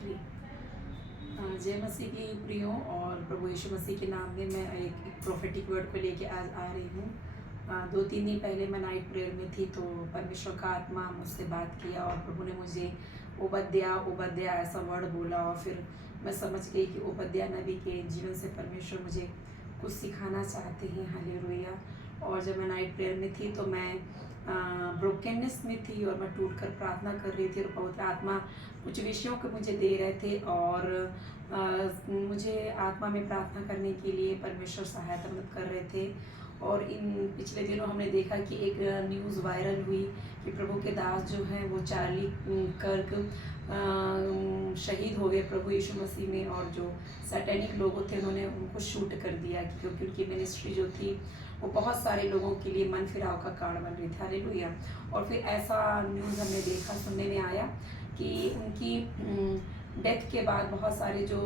3। जय मसीह की प्रियो और प्रभु यीशु मसीह के नाम में मैं एक प्रोफेटिक वर्ड को लेके आज आ रही हूँ। 2-3 दिन पहले मैं नाइट प्रेयर में थी तो परमेश्वर का आत्मा मुझसे बात किया और प्रभु ने मुझे ओबद्या ऐसा वर्ड बोला और फिर मैं समझ गई कि ओबद्या नबी के जीवन से परमेश्वर मुझे कुछ सिखाना चाहते हैं। हालेलुया। और जब मैं नाइट प्रेयर में थी तो मैं ब्रोकननेस में थी और मैं टूट कर प्रार्थना कर रही थी और पवित्र आत्मा कुछ विषयों को मुझे दे रहे थे और मुझे आत्मा में प्रार्थना करने के लिए परमेश्वर सहायता मदद कर रहे थे। और इन पिछले दिनों हमने देखा कि एक न्यूज़ वायरल हुई कि प्रभु के दास जो हैं वो चार्ली कर्क शहीद हो गए प्रभु यीशु मसीह में, और जो सैटेनिक लोग थे उन्होंने उनको शूट कर दिया क्योंकि उनकी मिनिस्ट्री जो थी वो बहुत सारे लोगों के लिए मन फिराव का कारण बन रही थी। हालेलुया। और फिर ऐसा न्यूज़ हमने देखा, सुनने में आया कि उनकी डेथ के बाद बहुत सारे जो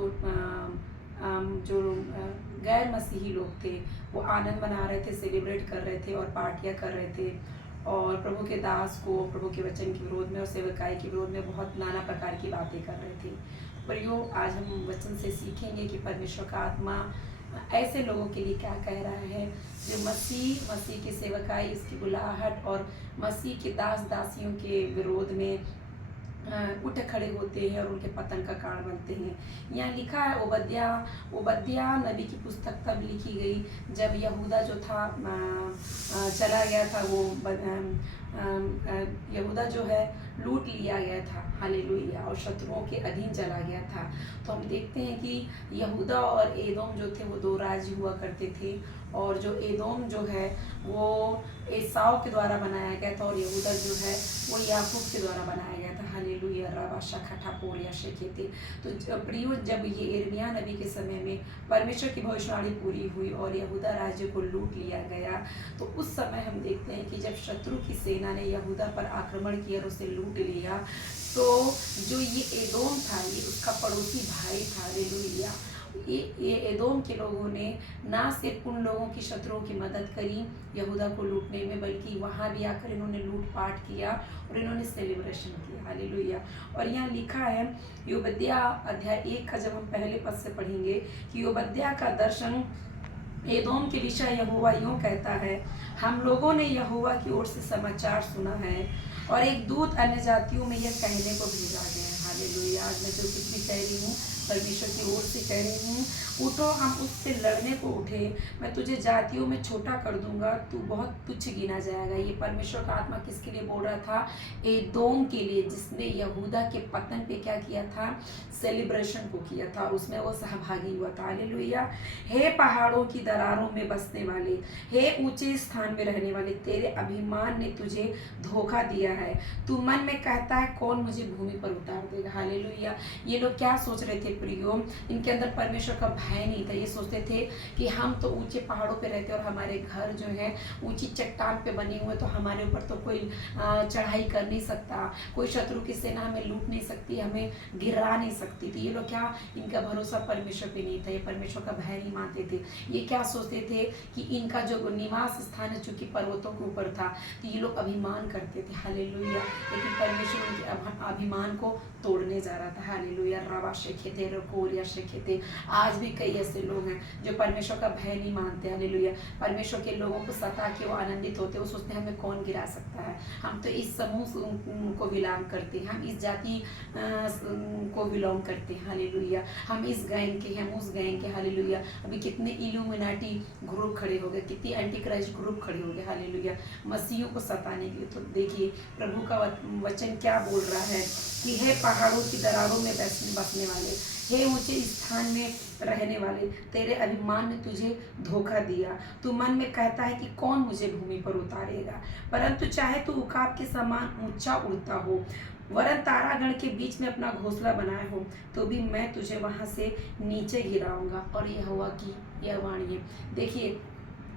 गैर मसीही लोग थे वो आनंद मना रहे थे, सेलिब्रेट कर रहे थे और पार्टियां कर रहे थे और प्रभु के दास को प्रभु के वचन के विरोध में और सेवकाई के विरोध में बहुत नाना प्रकार की बातें कर रहे थे। पर यो आज हम वचन से सीखेंगे कि परमेश्वर का आत्मा ऐसे लोगों के लिए क्या कह रहा है जो मसीह की सेवकाई, इसकी बुलाहट और मसीह के दास दासियों के विरोध में उठ खड़े होते हैं और उनके पतन का कारण बनते हैं। यहाँ लिखा है ओबद्या नबी की पुस्तक तब लिखी गई जब यहूदा जो था चला गया था, वो यहूदा जो है लूट लिया गया था। हालेलुया। और शत्रुओं के अधीन चला गया था। तो हम देखते हैं कि यहूदा और एदोम जो थे वो दो राज्य हुआ करते थे और जो एदोम जो है वो एसाव के द्वारा बनाया गया था और यहूदा जो है वो याकूब के द्वारा बनाया गया था। हालेलुया। रबाशा खठा पोरिया शेखेते। तो प्रियो, जब ये यिर्मयाह नबी के समय में परमेश्वर की भविष्यवाणी पूरी हुई और यहूदा राज्य को लूट लिया गया, तो उस समय हम देखते हैं कि जब शत्रु की सेना ने यहूदा पर आक्रमण किया और उसे लूट लिया, तो जो ये एदोम था ये उसका पड़ोसी भाई था। हालेलुया। ये एदोम के लोगों ने ना सिर्फ उन लोगों की शत्रुओं की मदद करी यहूदा को लूटने में, बल्कि वहाँ भी आकर इन्होंने लूटपाट किया और इन्होंने सेलिब्रेशन किया। हालेलुया। और यहाँ लिखा है ओबद्या अध्याय 1 का, जब हम पहले पद से पढ़ेंगे कि ओबद्या का दर्शन एदोम के विषय यहोवा यूं कहता है, हम लोगों ने यहोवा की ओर से समाचार सुना है और एक दूत अन्य जातियों में यह कहने को भेजा गया है। हालेलुया। आज मैं जो कुछ भी कह रही हूँ परमेश्वर की ओर से कह रही हूँ। उठो, हम उससे लड़ने को उठे, मैं तुझे जातियों में छोटा कर दूंगा, तू बहुत तुच्छ गिना जाएगा। ये परमेश्वर का आत्मा किसके लिए बोल रहा था? एदोम के लिए, जिसने यहूदा के पतन पे क्या किया था? सेलिब्रेशन को किया था, उसमें वो सहभागी हुआ था। हालेलुया। हे पहाड़ों की दरारों में बसने वाले, हे ऊंचे स्थान में रहने वाले, तेरे अभिमान ने तुझे धोखा दिया है। तू मन में कहता है कौन मुझे भूमि पर उतार देगा। हालेलुया। ये लोग क्या सोच रहे थे प्रियो? इनके अंदर परमेश्वर का भय नहीं था। ये सोचते थे कि हम तो ऊंचे पहाड़ों पे रहते और हमारे घर जो है ऊंची चट्टान पे बने हुए, तो हमारे ऊपर तो कोई चढ़ाई कर नहीं सकता, कोई शत्रु की सेना हमें लूट नहीं सकती, हमें गिरा नहीं सकती थी। ये लोग क्या, इनका भरोसा परमेश्वर पे नहीं था, ये परमेश्वर का भय नहीं मानते थे। ये क्या सोचते थे कि इनका जो निवास स्थान है चूंकि पर्वतों के ऊपर था, तो ये लोग अभिमान करते थे। हालेलुया। लेकिन परमेश्वर उनके अभिमान को तोड़ने जा रहा था। हालेलुया। रवा शेखेते, रकोरिया शेखेते। आज भी कई ऐसे लोग हैं जो परमेश्वर का भय नहीं मानते। हालेलुया। परमेश्वर के लोगों को सता के वो आनंदित होते, वो सोचते हैं हमें कौन गिरा सकता है, हम तो इस समूह को बिलोंग करते हैं, हम इस जाति को बिलोंग करते हैं। हालेलुया। हम इस गैंग के, हम उस गैंग के। हालेलुया। अभी कितने इल्यूमिनाटी ग्रुप खड़े हो गए, कितनी एंटी क्राइस्ट ग्रुप खड़े हो गए। हालेलुया। मसीहों को सताने के लिए। तो देखिए प्रभु का वचन क्या बोल रहा है कि हे पहाड़ों की दरारों में बसने वाले, हे ऊंचे स्थान में रहने वाले, तेरे अभिमान ने तुझे धोखा दिया। तू मन में कहता है कि कौन मुझे भूमि पर उतारेगा, परंतु चाहे तू उकाब के समान ऊंचा उड़ता हो, वरन तारागण के बीच में अपना घोंसला बनाए हो, तो भी मैं तुझे वहां से नीचे गिराऊंगा। और यहोवा की यह वाणी है। देखिए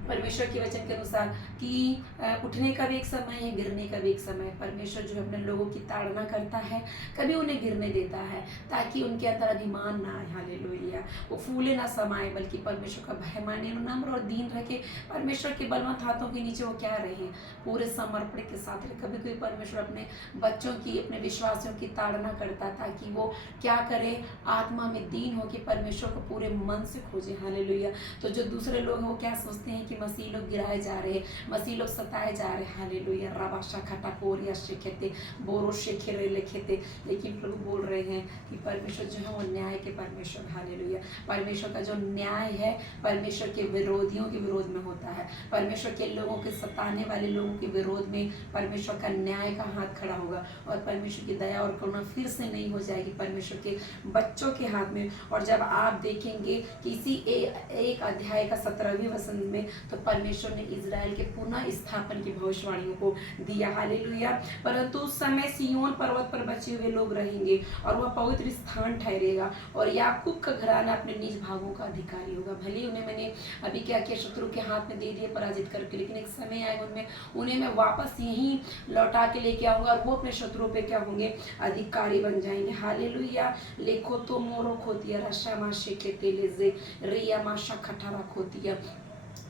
परमेश्वर के वचन के अनुसार कि उठने का भी एक समय है, गिरने का भी एक समय है। परमेश्वर जो है अपने लोगों की ताड़ना करता है, कभी उन्हें गिरने देता है ताकि उनके अंदर अभिमान ना आए, हालेलुया, वो फूले ना समाए, बल्कि परमेश्वर का भय माने, नम्र और दीन रखे, परमेश्वर के बलवंत हाथों के नीचे वो क्या रहे, पूरे समर्पण के साथ रहे। कभी कभी परमेश्वर अपने बच्चों की, अपने विश्वासियों की ताड़ना करता ताकि वो क्या करे, आत्मा में दीन हो कि परमेश्वर को पूरे मन से खोजे, हालेलुया। तो जो दूसरे लोग हैं वो क्या सोचते हैं कि मसीह लोग गिराए जा रहे हैं, मसीह लोग सताए जा रहे हैं, हालेलुया, रबाशा खटा कोरिया शेखेते बोरो शेखेरे लेखेते, लेकिन प्रभु बोल रहे हैं कि परमेश्वर जो है वो न्याय के परमेश्वर, हालेलुया। परमेश्वर का जो न्याय है परमेश्वर के विरोधियों के विरोध में होता है, परमेश्वर के लोगों के सताने वाले लोगों के विरोध में परमेश्वर का न्याय का हाथ खड़ा होगा, और परमेश्वर की दया और करुणा फिर से नहीं हो जाएगी परमेश्वर के बच्चों के हाथ में। और जब आप देखेंगे कि इसी एक अध्याय का 17वें वचन में तो परमेश्वर ने इजराइल के पुनः स्थापन की भविष्यवाणियों को दिया, हालेलुया। परंतु उस समय सिय्योन पर्वत पर बचे हुए लोग रहेंगे और वह पवित्र स्थान ठहरेगा, और याकूब का घराना अपने निज भागों का अधिकारी होगा। भले उन्हें मैंने अभी क्या किया, शत्रु के हाथ में दे दिए पराजित करके, लेकिन एक समय आएगा उन्हें मैं वापस यहीं लौटा के लेके आऊंगा और वो अपने शत्रुओं पे क्या होंगे, अधिकारी बन जाएंगे, हालेलुया। लेखो तो मोरो खोतिया रशा माशे के तेले जे रिया माशा खटारा खोतिया।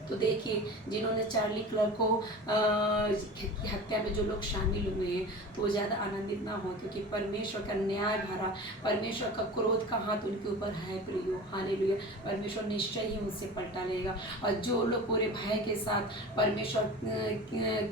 तो देखिए, जिन्होंने चार्ली क्लर्क को की हत्या में जो लोग शामिल हुए हैं तो वो ज़्यादा आनंदित ना हो, क्योंकि परमेश्वर का न्याय भरा, परमेश्वर का क्रोध का हाथ उनके ऊपर है प्रियो, हालेलुया। परमेश्वर निश्चय ही उनसे पलटा लेगा। और जो लोग पूरे भय के साथ परमेश्वर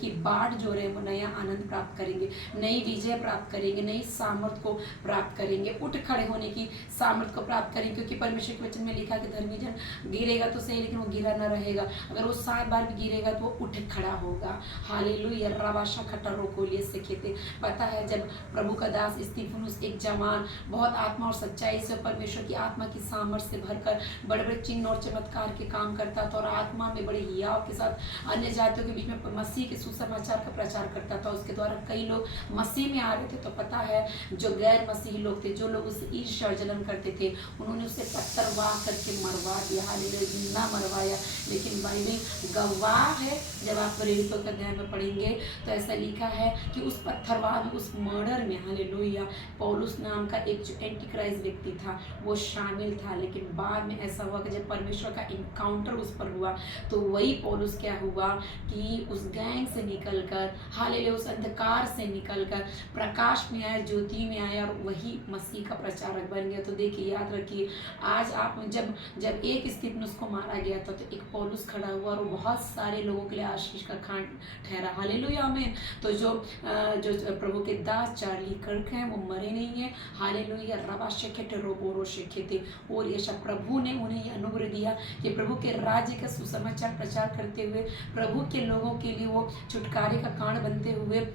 की बाट जो रहे वो नया आनंद प्राप्त करेंगे, नई विजय प्राप्त करेंगे, नई सामर्थ को प्राप्त करेंगे, उठ खड़े होने की सामर्थ को प्राप्त करेंगे। क्योंकि परमेश्वर के वचन में लिखा कि धर्मी जन गिरेगा तो सही, लेकिन वो गिरा न रहेगा, अगर वो 7 बार भी गिरेगा तो वो उठ खड़ा होगा, हालेलुया। रवाशा खटरों को लिए से खेते। पता है जब प्रभु का दास स्तिफनुस, एक जवान, बहुत आत्मा और सच्चाई से परमेश्वर की आत्मा की सामर्थ्य से भरकर बड़े बड़े चिन्ह और चमत्कार के काम करता था और आत्मा में बड़े हियाव के साथ अन्य जातियों के बीच में मसीह के सुसमाचार का प्रचार करता था, उसके द्वारा कई लोग मसीह में आ रहे थे। तो पता है जो गैर मसीही लोग थे, जो लोग उससे ईर्ष्या और जलन करते थे, उन्होंने उसे पत्थर वाह करके मरवा दिया, हालेलुया। जिंदा मरवाया, लेकिन बाइबल गवाह है। जब आप प्रेरितों के अध्याय में पढ़ेंगे तो ऐसा लिखा है कि उस पत्थरवाह में, उस मर्डर में, हालेलुया, पौलुस नाम का एक जो एंटी क्राइस्ट व्यक्ति था वो शामिल था। लेकिन बाद में ऐसा हुआ कि जब परमेश्वर का इनकाउंटर उस पर हुआ तो वही पौलुस क्या हुआ कि उस गैंग से निकलकर, हालेलुया, उस अंधकार से निकलकर प्रकाश में आया, ज्योति में आया और वही मसीह का प्रचारक बन गया। तो देखिए, याद रखिए, आज आप जब एक स्तिफनुस को मारा गया था तो एक पौलुस खड़ा हुआ और वो बहुत सारे लोगों के लिए आशीष का खान ठहरा, हालेलुया, आमीन। तो जो प्रभु के दास चार्ली क्लर्क हैं वो मरे नहीं है, हालेलुया। रबा शेखेते रोबोरो शेखेते, और ये सब प्रभु ने उन्हें यह अनुग्रह दिया कि प्रभु के राज्य का सुसमाचार प्रचार करते हुए प्रभु के लोगों के लिए वो छुटकारे का कारण बनते हुए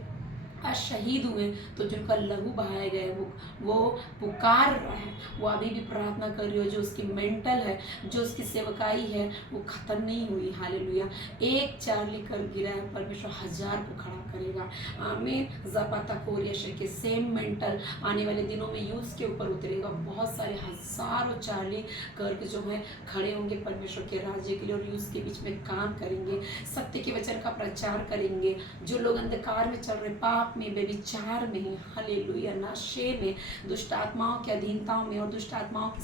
आज शहीद हुए। तो जिनका लहू बहाया गया वो पुकार रहा है, वो अभी भी प्रार्थना कर रही हो, जो उसकी मेंटल है, जो उसकी सेवकाई है वो खत्म नहीं हुई, हालेलुया। एक चार्ली कर गिरा है, परमेश्वर 1000 को खड़ा करेगा, आमीन। जपाता कोरिया के सेम मेंटल आने वाले दिनों में यूथ के ऊपर उतरेगा, बहुत सारे हजारों चार्ली कर्क जो है खड़े होंगे परमेश्वर के राज्य के लिए और यूथ के बीच में काम करेंगे, सत्य के वचन का प्रचार करेंगे। जो लोग अंधकार में चल रहे, पाप में, बेविचार में, हालेलुया, नशे में, दुष्ट आत्माओं की अधीनताओं में और दुष्ट आत्माओं की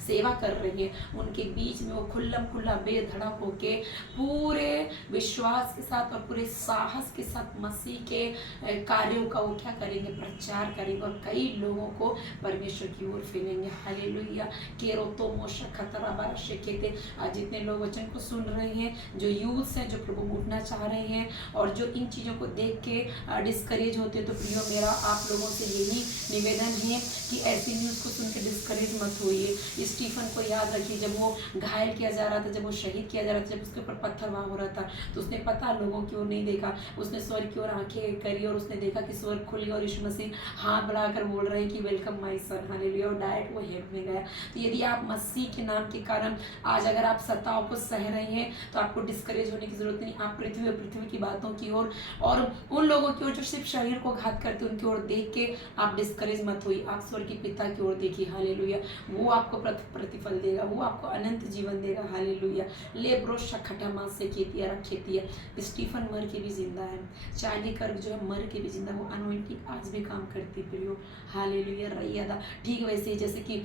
सेवा कर रही है, उनके बीच में वो खुल्लम खुल्ला बेधड़क होके पूरे विश्वास के साथ और पूरे साहस के साथ मसीह के कार्यों का वो क्या करेंगे, प्रचार करेंगे और कई लोगों को परमेश्वर की ओर फेरेंगे, हालेलुया। केरो तो मोशा खतरा बारा शेखेते। आज जितने लोग वचन को सुन रहे हैं, जो यूथ हैं, जो प्रभु उठना चाह रहे हैं और जो इन चीज़ों को देख के डिस्करेज होते, तो प्रियो मेरा आप लोगों से यही निवेदन है कि ऐसी न्यूज़ को सुन के डिस्करेज मत होइए। स्टीफन को याद रखिए, जब वो घायल किया जा रहा था, जब वो शहीद किया जा रहा था, जब उसके ऊपर पत्थरवाह हो रहा था, तो उसने पता लोगों की ओर नहीं देखा, उसने स्वर्ग की ओर आंखें करी और उसने देखा कि स्वर्ग खुली और यीशु मसीह हाथ बढ़ाकर बोल रहे हैं कि वेलकम माय सन, हालेलुया, और डायरेक्ट वो हेड में गया। तो यदि आप मसीह के नाम के कारण आज अगर आप सताओं को सह रहे हैं तो आपको डिस्करेज होने की जरूरत नहीं। आप पृथ्वी की बातों की ओर और उन लोगों की ओर जो सिर्फ सिर्फ शरीर को घात करते उनकी ओर देख के आप डिस्करेज मत होइए, आप स्वर्गीय पिता की ओर देखिए। हालेलुया, वो आपको प्रतिफल देगा, वो आपको अनंत जीवन देगा। हालेलुया, ले ब्रोशा खटा मांस से खेतिया रखेतिया। स्टीफन मर के भी जिंदा है, चार्ली कर्क जो है मर के भी जिंदा, वो अनॉइंटिंग आज भी काम करती प्रियो। हालेलुया, रैयादा। ठीक वैसे ही जैसे कि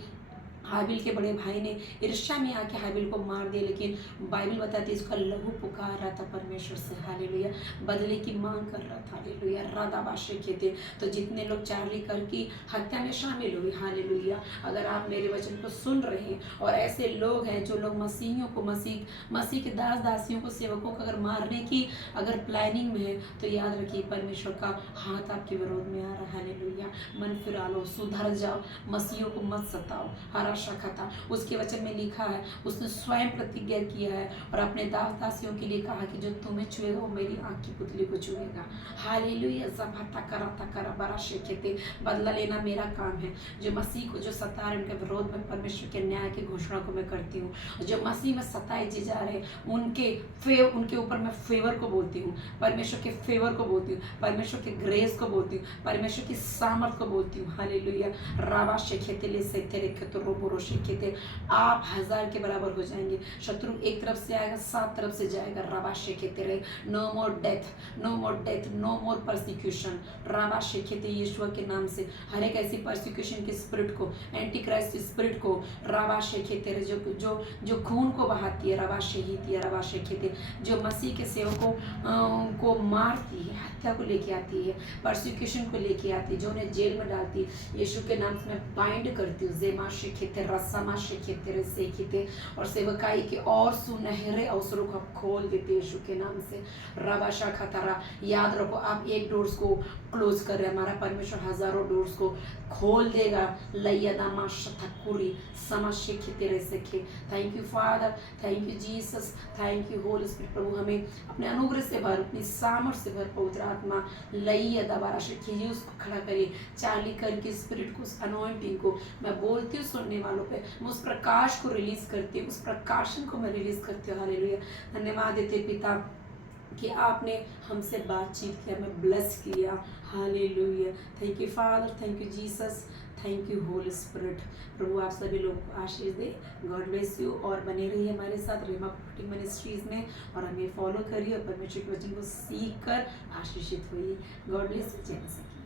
हाबिल के बड़े भाई ने ईर्ष्या में आके हाबिल को मार दिया, लेकिन बाइबल बताती है इसका लहू पुकार रहा था परमेश्वर से। हालेलुया, बदले की मांग कर रहा था। हालेलुया, राधाबाशे के थे। तो जितने लोग चार्ली कर की हत्या में शामिल हुए, हालेलुया, अगर आप मेरे वचन को सुन रहे हैं और ऐसे लोग हैं जो लोग मसीहियों को, मसीह के दास दासियों को, सेवकों को अगर मारने की अगर प्लानिंग में है, तो याद रखिए परमेश्वर का हाथ आपके विरोध में आ रहा है। हालेलुया, मन फिरा लो, सुधर जाओ, मसीहियों को मत सताओ। रखा था उसके वचन में लिखा है, उसने स्वयं प्रतिज्ञा किया है और अपने दास दासियों के लिए कहा कि जो तुम्हें छुएगा वो मेरी आंख की पुतली को छुएगा। हालेलुया, ज़बाता करा बड़ा शेखते, बदला लेना मेरा काम है। जो मसीह को जो सता रहे उनके विरोध में परमेश्वर के न्याय की घोषणा को मैं करती हूँ। जो मसीह में सताए जा रहे उनके ऊपर मैं फेवर को बोलती हूँ, परमेश्वर के फेवर को बोलती हूँ, परमेश्वर के ग्रेस को बोलती हूँ, परमेश्वर की सामर्थ को बोलती हूँ। हालेलुया, रावा शेखेते ले से तेरे रोबोरो शेखेते, आप 1000 के बराबर हो जाएंगे। शत्रु एक तरफ से आएगा, 7 तरफ से जाएगा। रावा शेखेते रहे, नो मोर डेथ, नो मोर डेथ, नो मोर परसिक्यूशन। रावा शेखेते, यीशु के नाम से हर एक ऐसी परसिक्यूशन की स्पिरिट को, एंटी क्राइस्ट की स्पिरिट को रावा शेखेते रहे, जो खून को बहाती है। रावा शेहिती है, रावा शेखेते, जो मसीह के सेवकों को मारती है, हत्या को लेके आती है, परसिक्यूशन को लेके आती है, जो उन्हें जेल में डालती है, यीशु के नाम से मैं बाइंड करती हूँ। जेमा शेखेते, रस्मा शेखेते, रेसेखेते, और सेवकाई के और सुनहरे अवसरों को खोल देते यीशु के नाम से। रबाशा खतरा, याद रखो आप एक डोर्स को क्लोज कर रहे हैं, हमारा परमेश्वर हजारों डोर्स को खोल देगा। लैयदामा शतकुरी समा शेखेते रेसेखे। Thank you father, thank you Jesus, thank you holy spirit. प्रभु हमें अपने अनुग्रह से भर, अपनी सामर्थ से भर, पवित्र आत्मा लैयदाबारा शेखिए, उसको खड़ा करिए। चार्ली करके स्पिरिट को, उस अनॉइंटिंग को मैं बोलती हूँ सुनने वालों पे, मैं उस प्रकाश को रिलीज करती हूँ, उस प्रकाशन को मैं रिलीज करती हूँ। हालेलुया, धन्यवाद देते पिता कि आपने हमसे बातचीत किया, मैं ब्लेस किया। Hallelujah, thank you father, thank you Jesus, thank you holy spirit. प्रभु आप सभी लोग को आशीष दे, गॉड ब्लेस यू, और बने रहिए हमारे साथ रेमा प्रोफेटिक मिनिस्ट्रीज में, और हमें फॉलो करिए और परमेश्वर के वचन को सीख कर आशीषित होइए। गॉड ब्लेस यू, जय मसीह।